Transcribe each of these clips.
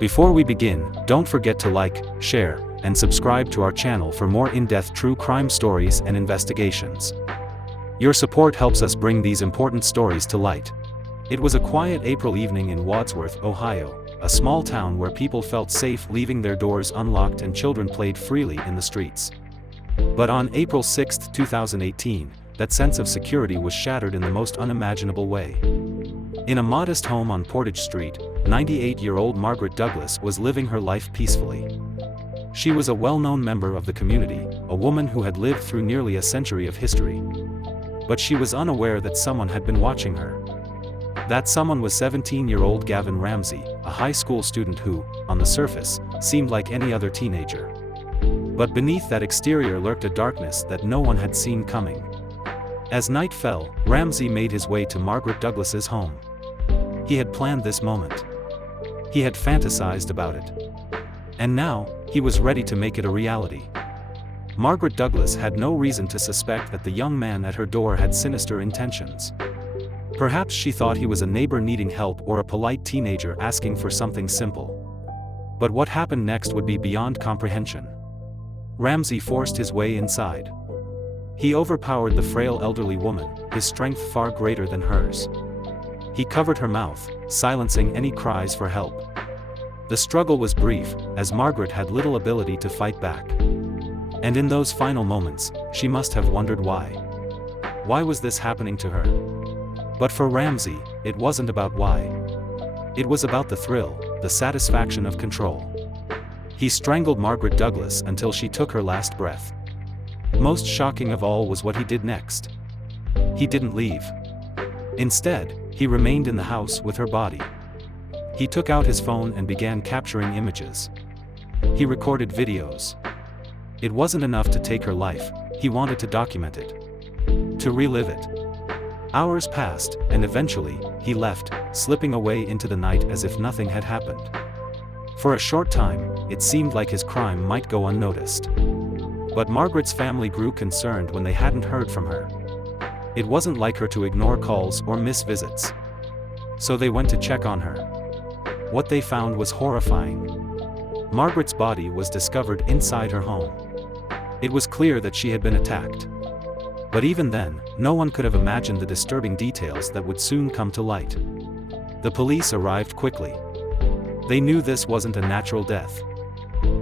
Before we begin, don't forget to like, share, and subscribe to our channel for more in-depth true crime stories and investigations. Your support helps us bring these important stories to light. It was a quiet April evening in Wadsworth, Ohio, a small town where people felt safe leaving their doors unlocked and children played freely in the streets. But on April 6, 2018, that sense of security was shattered in the most unimaginable way. In a modest home on Portage Street, 98-year-old Margaret Douglas was living her life peacefully. She was a well-known member of the community, a woman who had lived through nearly a century of history. But she was unaware that someone had been watching her. That someone was 17-year-old Gavon Ramsay, a high school student who, on the surface, seemed like any other teenager. But beneath that exterior lurked a darkness that no one had seen coming. As night fell, Ramsay made his way to Margaret Douglas's home. He had planned this moment. He had fantasized about it. And now, he was ready to make it a reality. Margaret Douglas had no reason to suspect that the young man at her door had sinister intentions. Perhaps she thought he was a neighbor needing help or a polite teenager asking for something simple. But what happened next would be beyond comprehension. Ramsay forced his way inside. He overpowered the frail elderly woman, his strength far greater than hers. He covered her mouth, silencing any cries for help. The struggle was brief, as Margaret had little ability to fight back. And in those final moments, she must have wondered why. Why was this happening to her? But for Ramsay, it wasn't about why. It was about the thrill, the satisfaction of control. He strangled Margaret Douglas until she took her last breath. Most shocking of all was what he did next. He didn't leave. Instead, he remained in the house with her body. He took out his phone and began capturing images. He recorded videos. It wasn't enough to take her life, he wanted to document it. To relive it. Hours passed, and eventually, he left, slipping away into the night as if nothing had happened. For a short time, it seemed like his crime might go unnoticed. But Margaret's family grew concerned when they hadn't heard from her. It wasn't like her to ignore calls or miss visits. So they went to check on her. What they found was horrifying. Margaret's body was discovered inside her home. It was clear that she had been attacked. But even then, no one could have imagined the disturbing details that would soon come to light. The police arrived quickly. They knew this wasn't a natural death.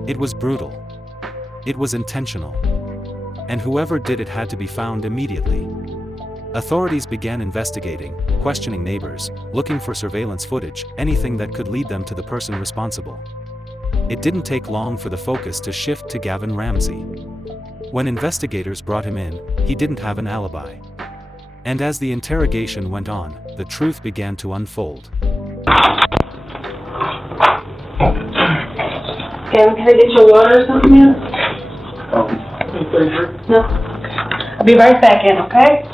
It was brutal. It was intentional. And whoever did it had to be found immediately. Authorities began investigating, questioning neighbors, looking for surveillance footage, anything that could lead them to the person responsible. It didn't take long for the focus to shift to Gavon Ramsay. When investigators brought him in, he didn't have an alibi. And as the interrogation went on, the truth began to unfold. Gavon, can I get your water or something, man? No. I'll be right back in, okay?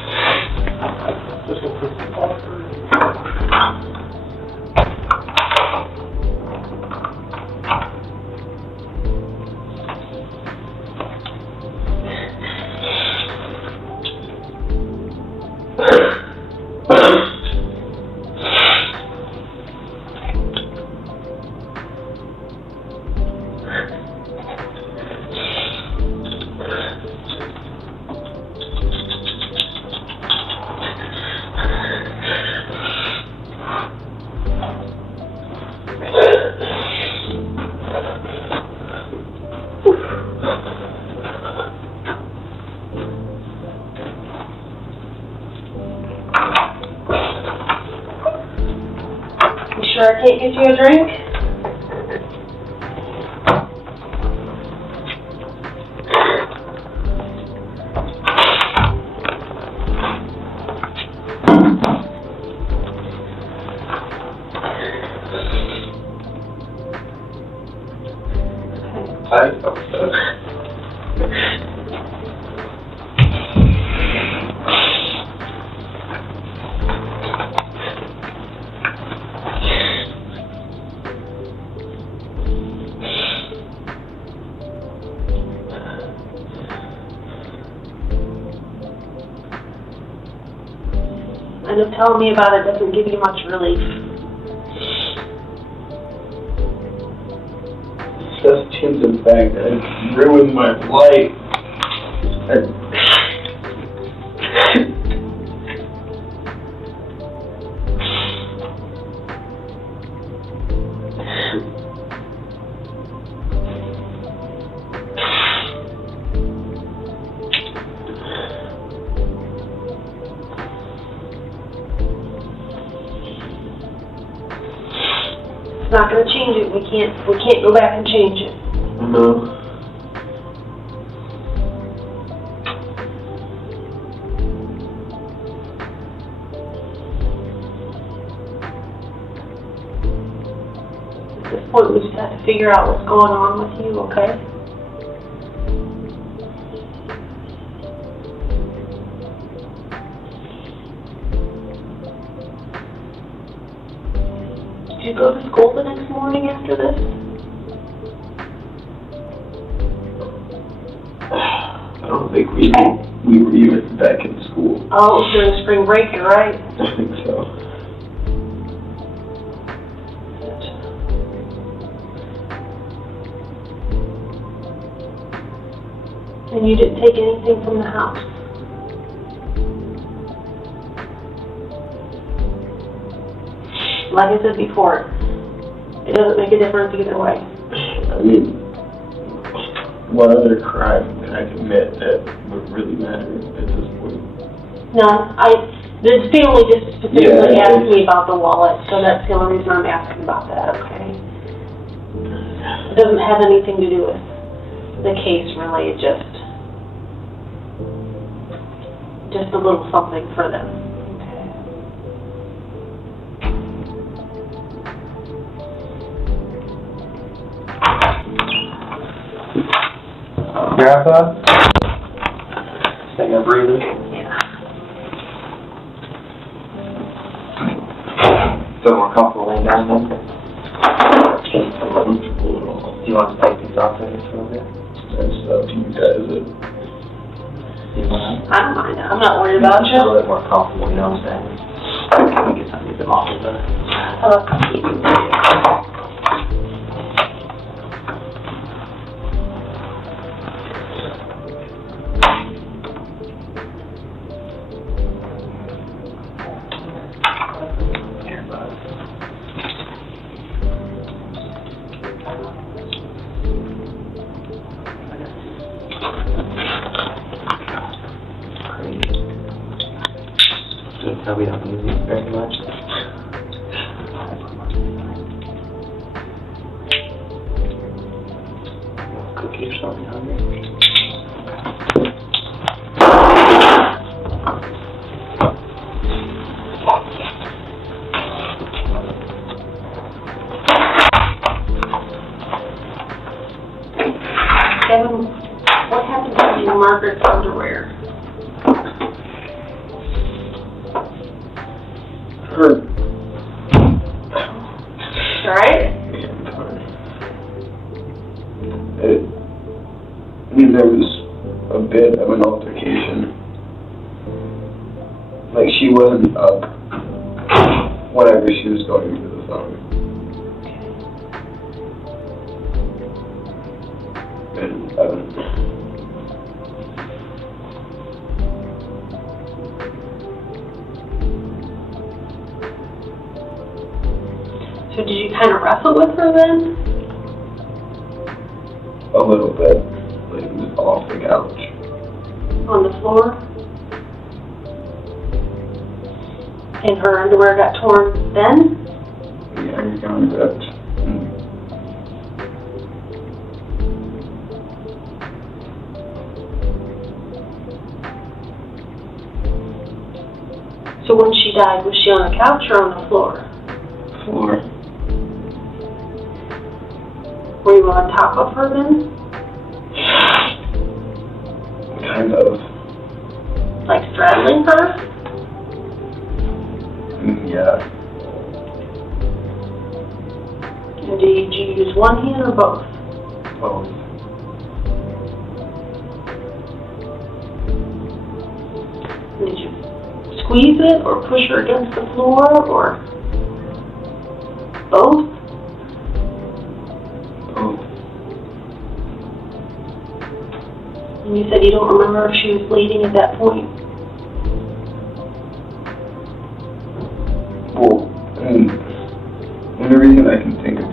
Sure I can't get you a drink? I know telling me about it doesn't give you much relief. substance, in fact, that ruined my life. It's not gonna change it. We can't go back and change it. No. At this point, we just have to figure out what's going on with you, okay? Did you go to school the next morning after this? I don't think we were even back in school. Oh, it was during spring break, you're right. I think so. And you didn't take anything from the house? Like I said before, it doesn't make a difference either way. I mean, what other crime can I commit that would really matter at this point? No, the family just specifically asked me about the wallet, so that's the only reason I'm asking about that, okay? It doesn't have anything to do with the case, really. It's just a little something for them. Grab that. Take a breather. Yeah. Feel more comfortable laying down then? Just a little. Do you want to take these off there just a little bit? That's up to you guys. Do you want I don't mind. I'm not worried about to? A you. little bit more comfortable, you know what I'm saying? Let me get some of these off of the... So we don't use these very much. Cookie or something hungry? Gavon, what happened to Margaret's underwear? Hurt. Alright? There was a bit of an altercation. Like, she wasn't up whenever she was going to the phone. And, So did you kind of wrestle with her then? a little bit. Like, it was off the couch. On the floor? And her underwear got torn then? Yeah, you're going to that. So when she died, was she on the couch or on the floor? Floor. Were you on top of her then? Kind of. Like straddling her? Yeah. And did you use one hand or both? Both. Did you squeeze it or push her against the floor or both? Both. And you said you don't remember if she was bleeding at that point? Well, the only reason I can think of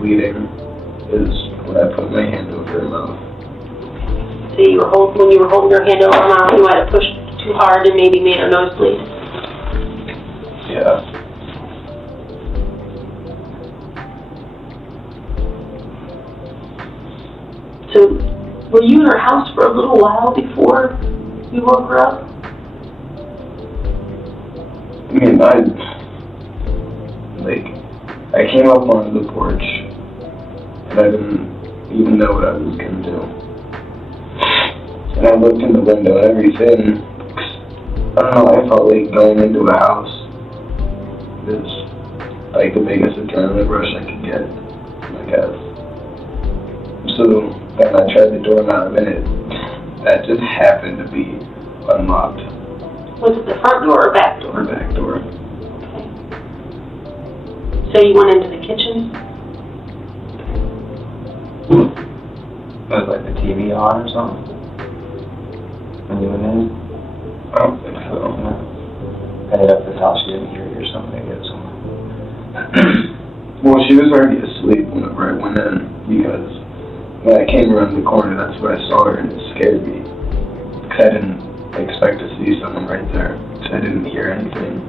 bleeding is when I put my hand over her mouth. So when you were holding her hand over her mouth, you might have pushed too hard and maybe made her nose bleed. Yeah. So, were you in her house for a little while before you woke her up? I mean, I came up onto the porch, and I didn't even know what I was gonna do. And I looked in the window and everything. I don't know, I felt like going into a house is like the biggest adrenaline rush I could get, I guess. So then I tried the doorknob and that just happened to be unlocked. Was it the front door or back door? Or back door. Okay. So you went into the kitchen? Was like the TV on or something? When you went in? I don't think so. Headed up this house, she didn't hear you or something, I guess. Well, she was already asleep whenever I went in, because when I came around the corner, that's where I saw her, and it scared me. Because I didn't expect to see someone right there, so I didn't hear anything.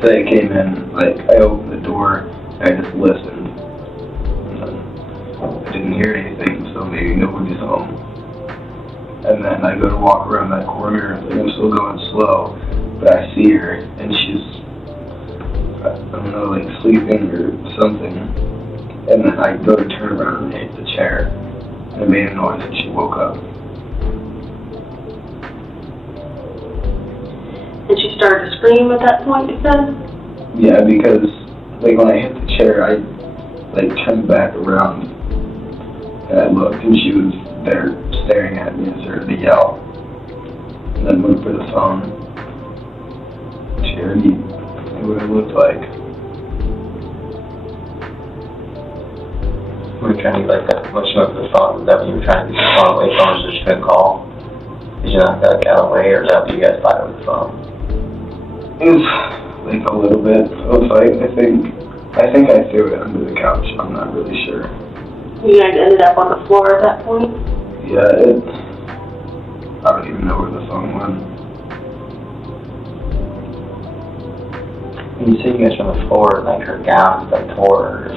So I came in, I opened the door, and I just listened. And then I didn't hear anything, so maybe nobody's home. And then I go to walk around that corner, and I'm still going slow, but I see her, and she's, I don't know, sleeping or something. And then I go to turn around and hit the chair, and it made a noise, and she woke up. And she started to scream at that point, you said? Yeah, because, when I hit the chair, I, turned back around, and I looked, and she was there staring at me and started to yell. And then went for the phone. She already knew what it looked like. We were trying to get that much of the phone. Is that when you were trying to get the phone away from her so she couldn't call? Did you knock that guy away, or is that what you guys thought with the phone? It was, a little bit of a fight, I think. I think I threw it under the couch. I'm not really sure. You guys ended up on the floor at that point? Yeah, I don't even know where the phone went. When you say you guys were on the floor, her gown tore, or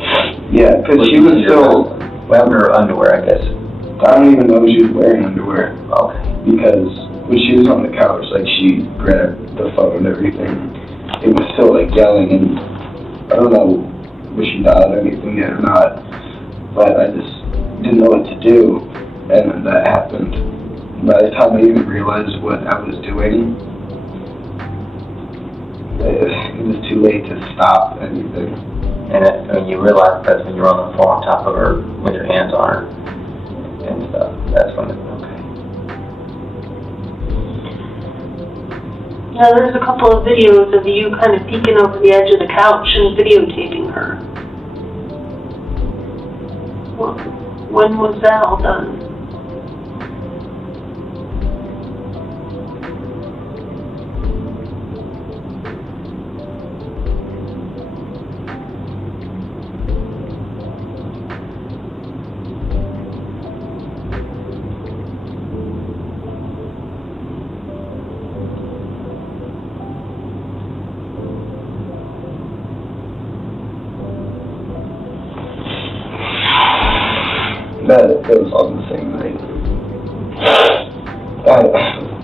Yeah, because she was still... Well, her underwear, I guess. I don't even know if she was wearing underwear. Okay. Because when she was on the couch, she grabbed the phone and everything. It was still, yelling, and I don't know if she dialed anything yet or not, but I just didn't know what to do, and then that happened. By the time I even realized what I was doing, it was too late to stop anything. And when you realized that's when you were on the floor on top of her with your hands on her and stuff. That's when okay. Yeah, there's a couple of videos of you kind of peeking over the edge of the couch and videotaping her. When was that all done? That was on the same night.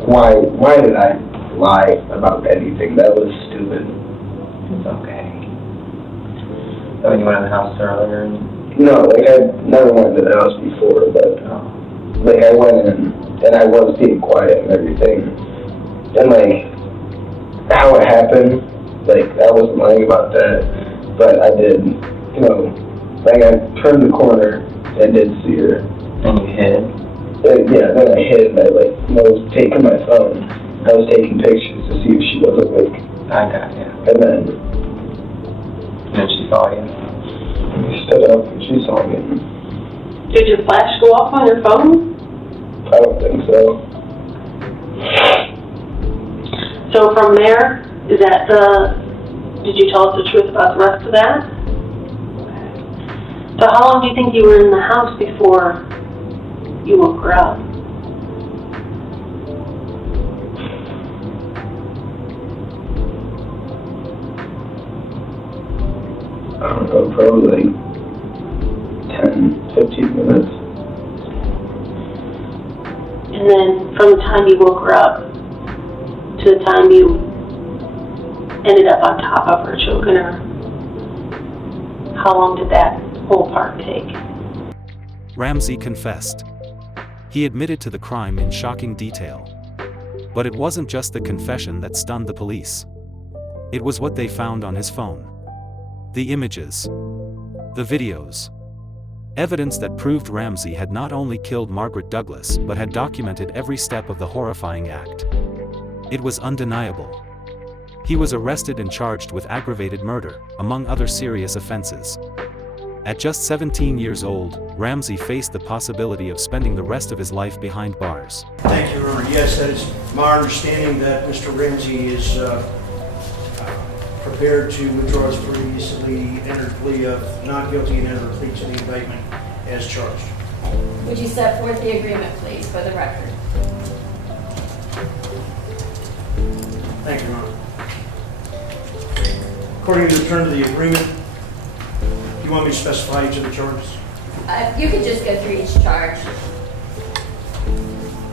Why did I lie about anything? That was stupid. It's okay. So when you went in the house earlier? No, I never went to the house before, but I went in and I was being quiet and everything. And how it happened, I wasn't lying about that, but I did, I turned the corner and did see her. And you hid? Yeah, then I hid and I was taking my phone. I was taking pictures to see if she was awake. I got you. And then she saw you? we stood up and she saw me. Did your flash go off on your phone? I don't think so. So from there, is that did you tell us the truth about the rest of that? Okay. So how long do you think you were in the house before you woke her up? I don't know, probably like 10, 15 minutes. And then from the time you woke her up to the time you ended up on top of her, choking her, how long did that whole part take? Ramsay confessed. He admitted to the crime in shocking detail. But it wasn't just the confession that stunned the police. It was what they found on his phone. The images. The videos. Evidence that proved Ramsay had not only killed Margaret Douglas but had documented every step of the horrifying act. It was undeniable. He was arrested and charged with aggravated murder, among other serious offenses. At just 17 years old, Ramsay faced the possibility of spending the rest of his life behind bars. Thank you, Your Honor. Yes, that is my understanding that Mr. Ramsay is prepared to withdraw his previously entered plea of not guilty and enter a plea to the indictment as charged. Would you set forth the agreement, please, for the record? Thank you, Your Honor. According to the terms of the agreement, do you want me to specify each of the charges? You could just go through each charge.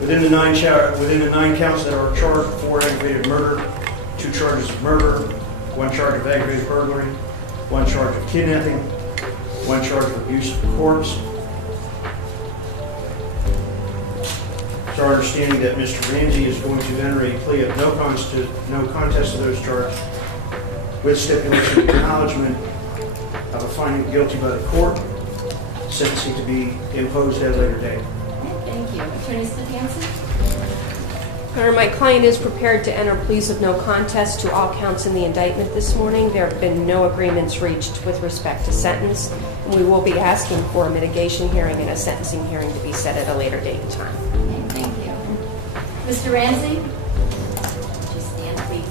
Within the nine counts that are charged, 4 aggravated murder, 2 charges of murder, 1 charge of aggravated burglary, 1 charge of kidnapping, 1 charge of abuse of the corpse. It's our understanding that Mr. Ramsay is going to enter a plea of no contest to those charges with stipulation of acknowledgement of a finding guilty by the court, sentencing to be imposed at a later date. Thank you. Attorney Stefanski? My client is prepared to enter pleas of no contest to all counts in the indictment this morning. There have been no agreements reached with respect to sentence, and we will be asking for a mitigation hearing and a sentencing hearing to be set at a later date and time. Okay, thank you. Mr. Ramsay? Would you stand, please?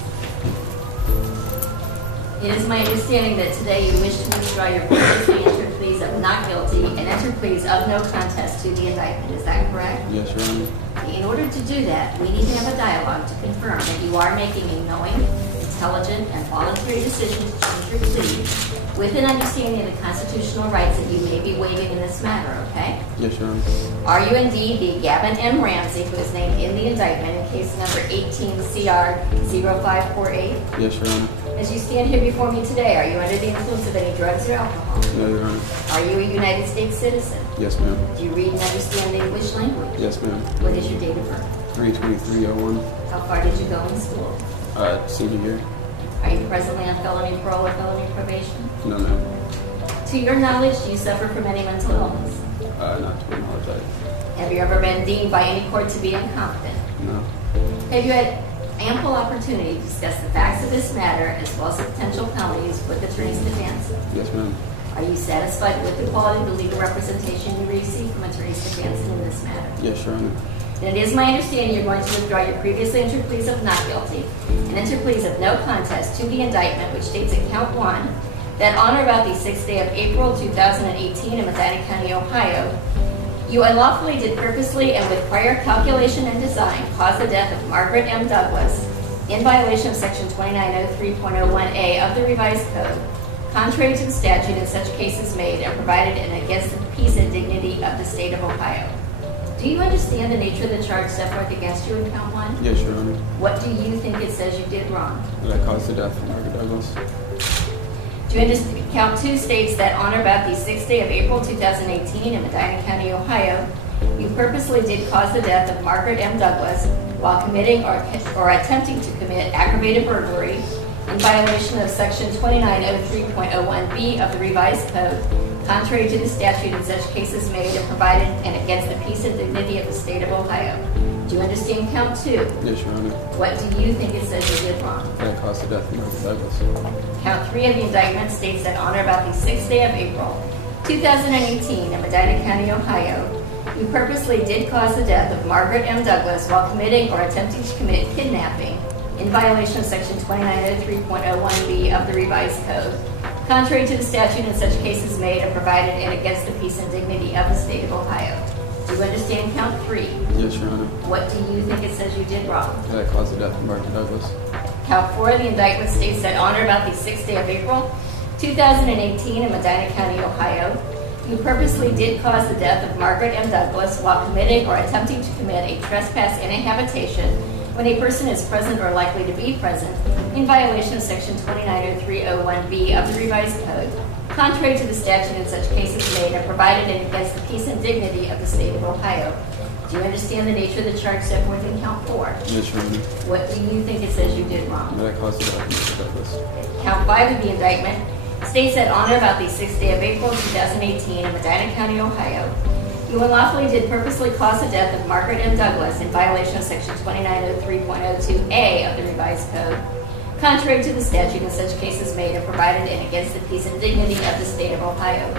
It is my understanding that today you wish to withdraw your previously entered pleas of not guilty and enter pleas of no contest to the indictment. Is that correct? Yes, Your Honor. In order to do that, we need to have a dialogue to confirm that you are making a knowing, intelligent, and voluntary decision to change your plea with an understanding of the constitutional rights that you may be waiving in this matter, okay? Yes, Your Honor. Are you indeed the Gavon M. Ramsay who is named in the indictment in case number 18CR0548? Yes, Your Honor. As you stand here before me today, are you under the influence of any drugs or alcohol? No, Your Honor. Are you a United States citizen? Yes, ma'am. Do you read and understand the English language? Yes, ma'am. What is your date of birth? 3/23/01. How far did you go in school? Senior year. Are you presently on felony parole or felony probation? No, ma'am. To your knowledge, do you suffer from any mental illness? Not to my knowledge. Have you ever been deemed by any court to be incompetent? No. Have you had ample opportunity to discuss the facts of this matter as well as the potential penalties with Attorney Stefanski? Yes, ma'am. Are you satisfied with the quality of the legal representation you receive from Attorney Stefanski in this matter? Yes, Your Honor. And it is my understanding you're going to withdraw your previously entered pleas of not guilty and enter pleas of no contest to the indictment, which states in count 1 that on or about the 6th day of April 2018 in Medina County, Ohio, you unlawfully did purposely and with prior calculation and design cause the death of Margaret M. Douglas in violation of Section 2903.01A of the Revised Code, contrary to the statute in such cases made and provided and against the peace and dignity of the state of Ohio. Do you understand the nature of the charge set forth against you in count 1? Yes, Your Honor. What do you think it says you did wrong? That I caused the death of Margaret Douglas. Do you understand? Count 2 states that on or about the 6th day of April 2018 in Medina County, Ohio, you purposely did cause the death of Margaret M. Douglas while committing or attempting to commit aggravated burglary in violation of Section 2903.01B of the Revised Code, contrary to the statute in such cases made and provided and against the peace and dignity of the state of Ohio. Do you understand count 2? Yes, Your Honor. What do you think it says you did wrong? That I caused the death of Margaret Douglas. Count 3 of the indictment states that on or about the 6th day of April 2018, in Medina County, Ohio, you purposely did cause the death of Margaret M. Douglas while committing or attempting to commit kidnapping in violation of Section 2903.01b of the Revised Code, contrary to the statute in such cases made and provided and against the peace and dignity of the state of Ohio. Do you understand count 3? Yes, Your Honor. What do you think it says you did wrong? That I caused the death of Margaret Douglas. Count 4, the indictment states that on or about the 6th day of April, 2018, in Medina County, Ohio, you purposely did cause the death of Margaret M. Douglas while committing or attempting to commit a trespass in a habitation when a person is present or likely to be present in violation of Section 2903.01b of the Revised Code, contrary to the statute in such cases made and provided and against the peace and dignity of the state of Ohio. Do you understand the nature of the charge set forth in count 4? Yes, Your Honor. What do you think it says you did wrong? That I caused the death of Margaret Douglas. Count 5 of the indictment states that on or about the 6th day of April 2018 in Medina County, Ohio, you unlawfully did purposely cause the death of Margaret M. Douglas in violation of Section 2903.02a of the Revised Code, contrary to the statute in such cases made and provided and against the peace and dignity of the state of Ohio.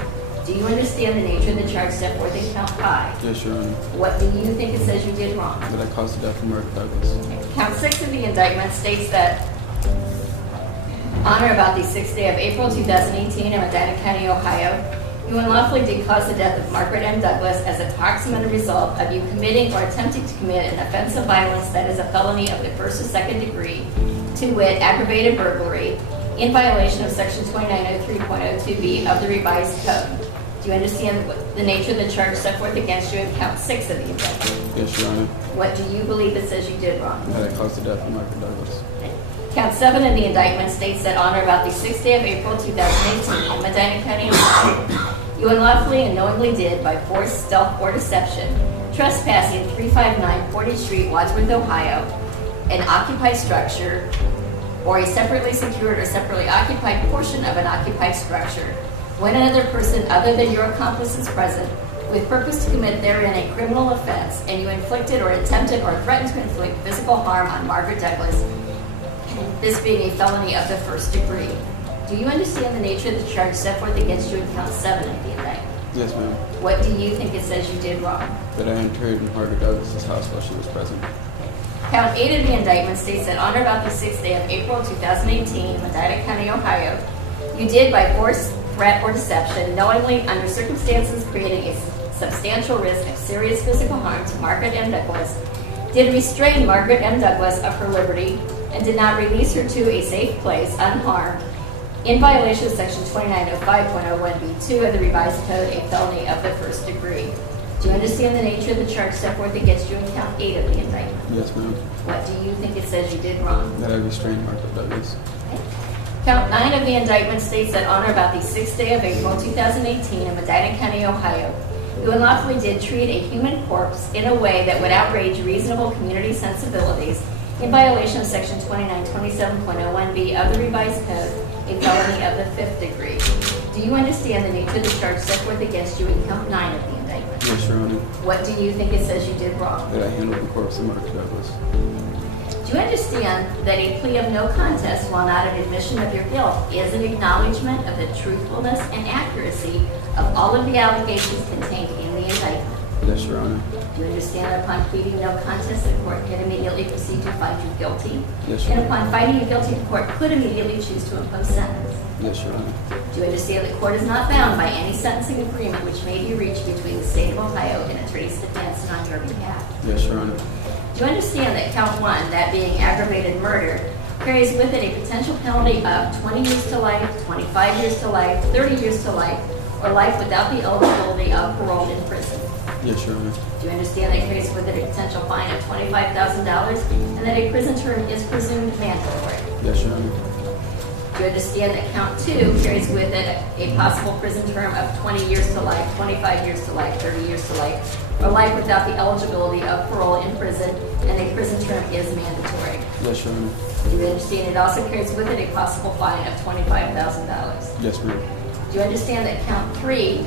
Do you understand the nature of the charge set forth in count 5? Yes, Your Honor. What do you think it says you did wrong? That I caused the death of Margaret Douglas. Count 6 of the indictment states that on or about the 6th day of April 2018 in Medina County, Ohio, you unlawfully did cause the death of Margaret M. Douglas as a proximate result of you committing or attempting to commit an offense of violence that is a felony of the first or second degree, to wit, aggravated burglary, in violation of Section 2903.02b of the Revised Code. Do you understand the nature of the charge set forth against you in count 6 of the indictment? Yes, Your Honor. What do you believe it says you did wrong? That I caused the death of Margaret Douglas. Count 7 of the indictment states that on or about the 6th day of April 2018 in Medina County, Ohio, you unlawfully and knowingly did, by force, stealth, or deception, trespassing 359 40th Street, Wadsworth, Ohio, an occupied structure, or a separately secured or separately occupied portion of an occupied structure, when another person other than your accomplice is present, with purpose to commit therein a criminal offense, and you inflicted or attempted or threatened to inflict physical harm on Margaret Douglas, this being a felony of the first degree. Do you understand the nature of the charge set forth against you in count 7 of the indictment? Yes, ma'am. What do you think it says you did wrong? That I entered Margaret Douglas' house while she was present. Count 8 of the indictment states that on or about the 6th day of April 2018 in Medina County, Ohio, you did, by force, threat, or deception, knowingly, under circumstances creating a substantial risk of serious physical harm to Margaret M. Douglas, did restrain Margaret M. Douglas of her liberty and did not release her to a safe place unharmed, in violation of Section 2905.01b2 of the Revised Code, a felony of the first degree. Do you understand the nature of the charge set forth against you in count 8 of the indictment? Yes, ma'am. What do you think it says you did wrong? That I restrained Margaret Douglas. Count 9 of the indictment states that on or about the 6th day of April 2018 in Medina County, Ohio, you unlawfully did treat a human corpse in a way that would outrage reasonable community sensibilities, in violation of Section 2927.01b of the Revised Code, a felony of the 5th degree. Do you understand the nature of the charge set forth against you in count 9 of the indictment? Yes, Your Honor. What do you think it says you did wrong? That I handled the corpse of Margaret Douglas. Do you understand that a plea of no contest, while not an admission of your guilt, is an acknowledgement of the truthfulness and accuracy of all of the allegations contained in the indictment? Yes, Your Honor. Do you understand that upon pleading no contest, the court can immediately proceed to find you guilty? Yes, Your And Honor. upon finding you guilty, the court could immediately choose to impose sentence? Yes, Your Honor. Do you understand the court is not bound by any sentencing agreement which may be reached between the state of Ohio and attorneys defense on your behalf? Yes, Your Honor. Do you understand that count 1, that being aggravated murder, carries with it a potential penalty of 20 years to life, 25 years to life, 30 years to life, or life without the eligibility of parole in prison? Yes, Your Honor. Do you understand that it carries with it a potential fine of $25,000 and that a prison term is presumed mandatory? Yes, Your Honor. Do you understand that count 2 carries with it a possible prison term of 20 years to life, 25 years to life, 30 years to life, or life without the eligibility of parole in prison, and a prison term is mandatory? Yes, Your Honor. Do you understand it also carries with it a possible fine of $25,000? Yes, ma'am. Do you understand that count 3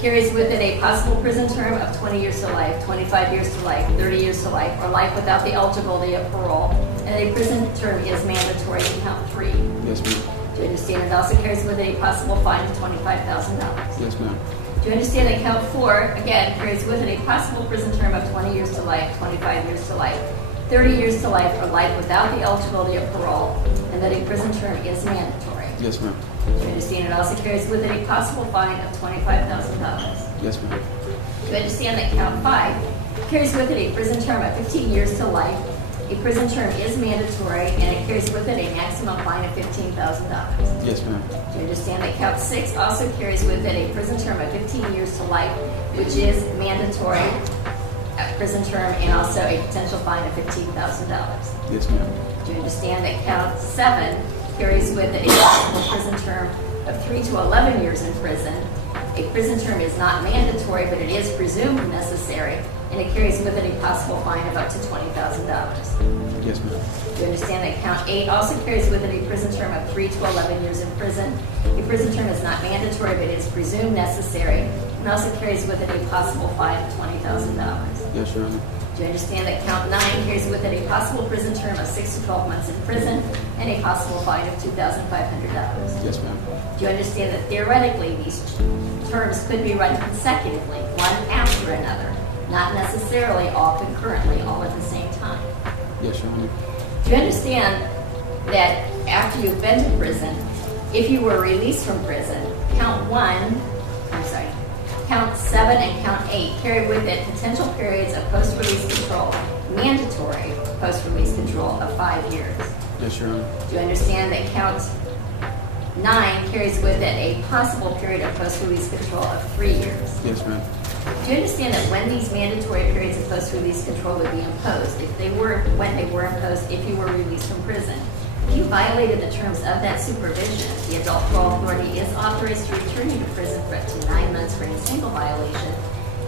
carries with it a possible prison term of 20 years to life, 25 years to life, 30 years to life, or life without the eligibility of parole, and a prison term is mandatory in count 3? Yes, ma'am. Do Do you understand it also carries with it a possible fine of $25,000? Yes, ma'am. Do you understand that count 4, again, carries with it a possible prison term of 20 years to life, 25 years to life, 30 years to life, or life without the eligibility of parole, and that a prison term is mandatory? Yes, ma'am. Do you understand it also carries with it a possible fine of $25,000? Yes, ma'am. Do you understand that count 5 carries with it a prison term of 15 years to life, a prison term is mandatory, and it carries with it a maximum fine of $15,000? Yes, ma'am. Do you understand that count 6 also carries with it a prison term of 15 years to life, which is mandatory prison term, and also a potential fine of $15,000? Yes, ma'am. Do you understand that count 7 carries with it a possible prison term of 3 to 11 years in prison? A prison term is not mandatory, but it is presumed necessary, and it carries with it a possible fine of up to $20,000. Yes, ma'am. Do you understand that count 8 also carries with it a prison term of 3 to 11 years in prison? A prison term is not mandatory, but it is presumed necessary, and also carries with it a possible fine of $20,000. Yes, Your Honor. Do you understand that count 9 carries with it a possible prison term of 6 to 12 months in prison and a possible fine of $2,500? Yes, ma'am. Do you understand that theoretically these terms could be run consecutively, one after another, not necessarily all concurrently, all at the same time? Yes, Your Honor. Do you understand that after you've been to prison, if you were released from prison, count 7 and count 8 carry with it potential periods of post-release control, mandatory post-release control of 5 years? Yes, Your Honor. Do you understand that count 9 carries with it a possible period of post-release control of 3 years? Yes, ma'am. Do you understand that when these mandatory periods of post-release control would be imposed, when they were imposed, if you were released from prison, if you violated the terms of that supervision, the adult parole authority is authorized to return you to prison for up to 9 months for any single violation,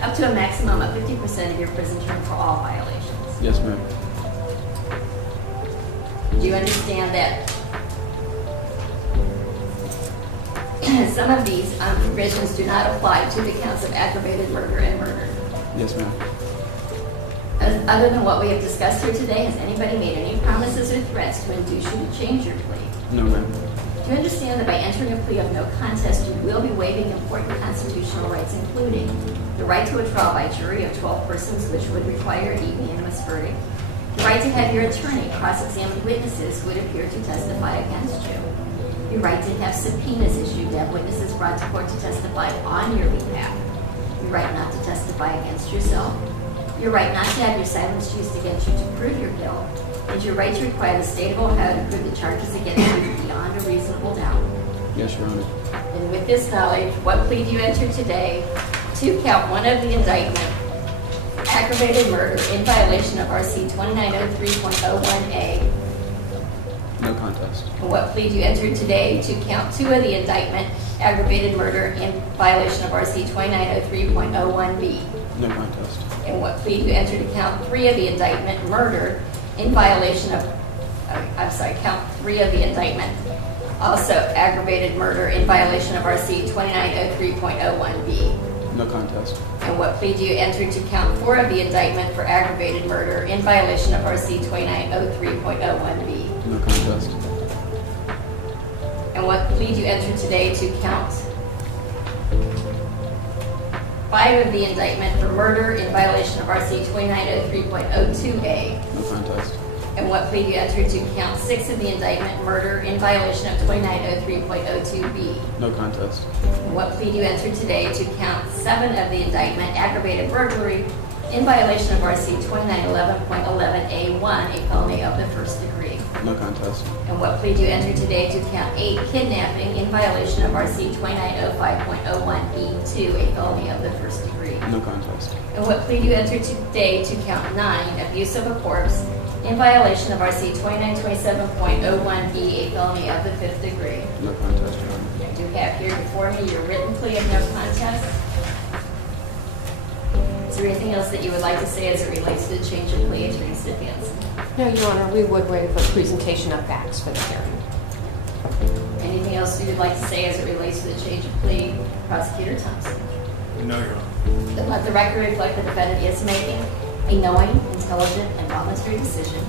up to a maximum of 50% of your prison term for all violations. Yes, ma'am. Do you understand that some of these provisions do not apply to the counts of aggravated murder and murder? Yes, ma'am. Other than what we have discussed here today, has anybody made any promises or threats to induce you to change your plea? No, ma'am. Do you understand that by entering a plea of no contest, you will be waiving important constitutional rights, including the right to a trial by jury of 12 persons, which would require a unanimous verdict, the right to have your attorney cross-examine witnesses who would appear to testify against you, your right to have subpoenas issued to have witnesses brought to court to testify on your behalf, your right not to testify against yourself, your right not to have your silence used against you to prove your guilt, and your right to require the state of Ohio to prove the charges against you beyond a reasonable doubt. Yes, Your Honor. And with this knowledge, what plea do you enter today to count 1 of the indictment, aggravated murder in violation of RC 2903.01A? No contest. And what plea do you enter today to count 2 of the indictment, aggravated murder in violation of RC 2903.01B? No contest. And what plea do you enter to count 3 of the indictment, murder in violation of, count 3 of the indictment, also aggravated murder in violation of RC 2903.01B? No contest. And what plea do you enter to count 4 of the indictment for aggravated murder in violation of RC 2903.01B? No contest. And what plea do you enter today to count 5 of the indictment for murder in violation of RC 2903.02A? No contest. And what plea do you enter to count 6 of the indictment, murder in violation of 2903.02B? No contest. And what plea do you enter today to count 7 of the indictment, aggravated burglary in violation of RC 2911.11A1, a felony of the first degree? No contest. And what plea do you enter today to count 8, kidnapping in violation of RC 2905.01E2, a felony of the first degree? No contest. And what plea do you enter today to count 9, abuse of a corpse in violation of RC 2927.01B, a felony of the 5th degree? No contest, Your Honor. I do have here before me your written plea of no contest. Is there anything else that you would like to say as it relates to the change of plea, Attorney Stipians? No, Your Honor, we would waive a presentation of facts for the hearing. Anything else you would like to say as it relates to the change of plea, Prosecutor Thompson? No, Your Honor. Then let the record reflect the defendant is making a knowing, intelligent, and voluntary decision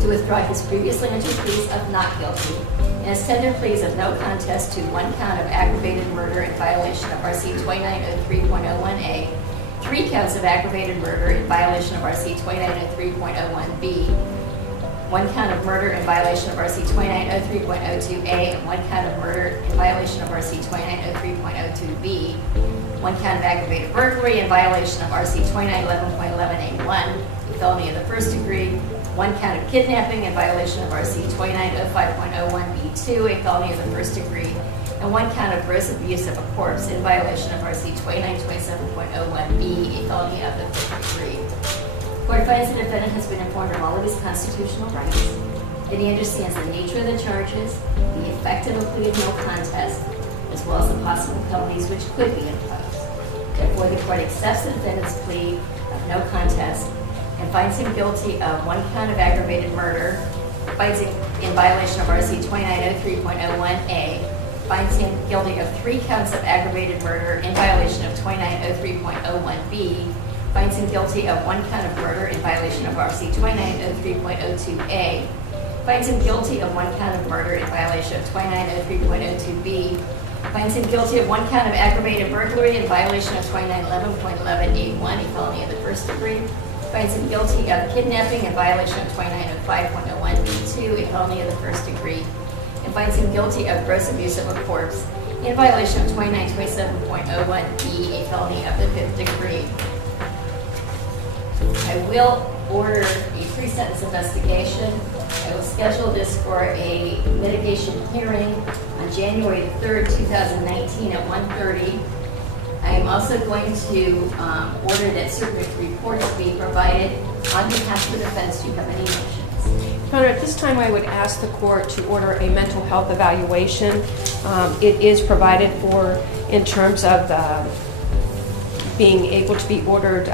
to withdraw his previously entered pleas of not guilty and and has tendered pleas of no contest to 1 count of aggravated murder in violation of RC 2903.01A, 3 counts of aggravated murder in violation of RC 2903.01B, 1 count of murder in violation of RC 2903.02A, and 1 count of murder in violation of RC 2903.02B, 1 count of aggravated burglary in violation of RC 2911.11A1, a felony of the first degree, 1 count of kidnapping in violation of RC 2905.01B2, a felony of the first degree, and 1 count of gross abuse of a corpse in violation of RC 2927.01B, a felony of the fifth degree. Court finds the defendant has been informed of all of his constitutional rights, that he understands the nature of the charges, the effect of a plea of no contest, as well as the possible penalties which could be imposed. Therefore, the court accepts the defendant's plea of no contest and finds him guilty of 1 count of aggravated murder, finds him in violation of RC 2903.01A, finds him guilty of 3 counts of aggravated murder in violation of 2903.01B, finds him guilty of 1 count of murder in violation of RC 2903.02A, finds him guilty of 1 count of murder in violation of 2903.02B, finds him guilty of 1 count of aggravated burglary in violation of 2911.11A1, a felony of the first degree, finds him guilty of kidnapping in violation of 2905.01B2, a felony of the first degree, and finds him guilty of gross abuse of a corpse in violation of 2927.01B, a felony of the fifth degree. I will order a pre-sentence investigation. I will schedule this for a mitigation hearing on January 3rd, 2019 at 1:30. I am also going to order that certain reports be provided on behalf of the defense. Do you have any motions? Your Honor, at this time I would ask the court to order a mental health evaluation. It is provided for in terms of being able to be ordered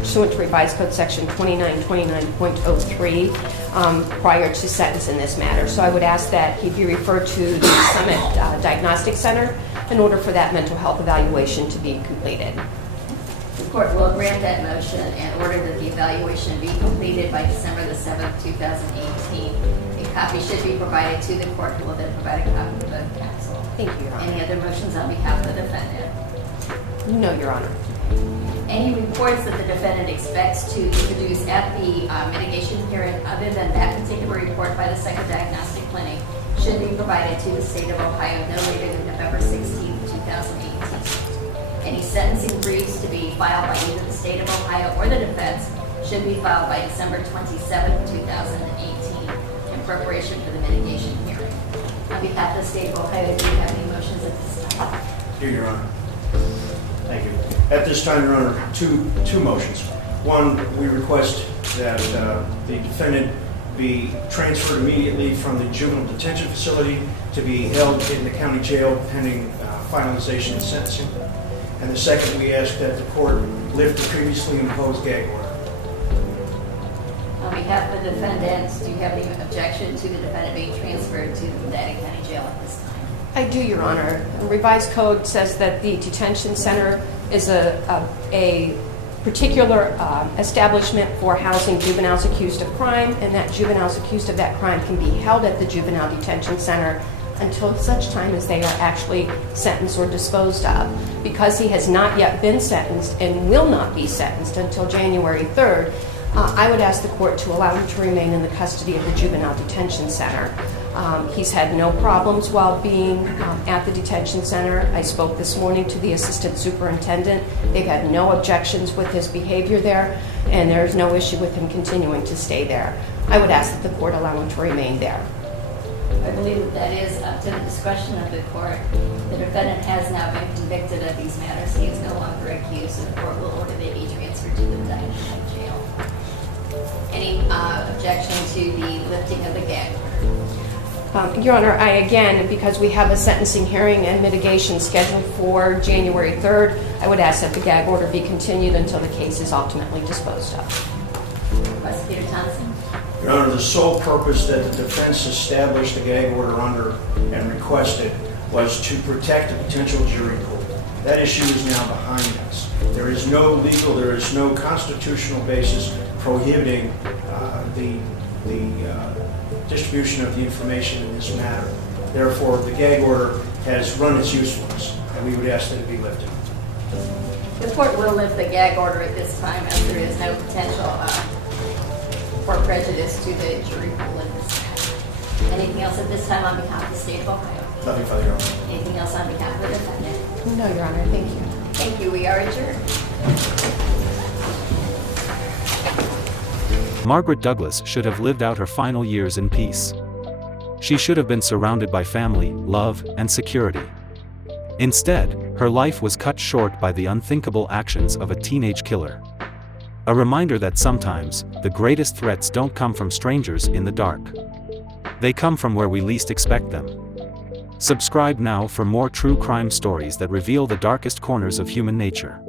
pursuant to revised code section 2929.03 prior to sentence in this matter. So I would ask that he be referred to the Summit Diagnostic Center in order for that mental health evaluation to be completed. The court will grant that motion and order that the evaluation be completed by December the 7th, 2018. A copy should be provided to the court, who will then provide a copy to the counsel. Thank you, Your Honor. Any other motions on behalf of the defendant? No, Your Honor. Any reports that the defendant expects to introduce at the mitigation hearing, other than that particular report by the Second Diagnostic Clinic, should be provided to the state of Ohio no later than November 16, 2018. Any sentencing briefs to be filed by either the state of Ohio or the defense should be filed by December 27, 2018, in preparation for the mitigation hearing. On behalf of the state of Ohio, do you have any motions at this time? Here, Your Honor. Thank you. At this time, Your Honor, two motions. One, we request that the defendant be transferred immediately from the juvenile detention facility to be held in the county jail pending finalization and sentencing. And the second, we ask that the court lift the previously imposed gag order. On behalf of the defendants, do you have any objection to the defendant being transferred to the Medina County Jail at this time? I do, Your Honor. The revised code says that the detention center is a particular establishment for housing juveniles accused of crime, and that juveniles accused of that crime can be held at the juvenile detention center until such time as they are actually sentenced or disposed of. Because he has not yet been sentenced and will not be sentenced until January 3rd, I would ask the court to allow him to remain in the custody of the juvenile detention center. He's had no problems while being at the detention center. I spoke this morning to the assistant superintendent. They've had no objections with his behavior there, and there's no issue with him continuing to stay there. I would ask that the court allow him to remain there. I believe that is up to the discretion of the court. The defendant has now been convicted of these matters. He is no longer accused, so the court will order that he be transferred to the Medina County Jail. Any objection to the lifting of the gag order? Your Honor, because we have a sentencing hearing and mitigation scheduled for January 3rd, I would ask that the gag order be continued until the case is ultimately disposed of. Prosecutor Thompson? Your Honor, the sole purpose that the defense established the gag order under and requested was to protect a potential jury pool. That issue is now behind us. There is no constitutional basis prohibiting the distribution of the information in this matter. Therefore, the gag order has run its usefulness, and we would ask that it be lifted. The court will lift the gag order at this time as there is no potential for prejudice to the jury pool in this matter. Anything else at this time on behalf of the state of Ohio? Nothing further, Your Honor. Anything else on behalf of the defendant? No, Your Honor, thank you. Thank you. We are adjourned. Margaret Douglas should have lived out her final years in peace. She should have been surrounded by family, love, and security. Instead, her life was cut short by the unthinkable actions of a teenage killer. A reminder that sometimes, the greatest threats don't come from strangers in the dark. They come from where we least expect them. Subscribe now for more true crime stories that reveal the darkest corners of human nature.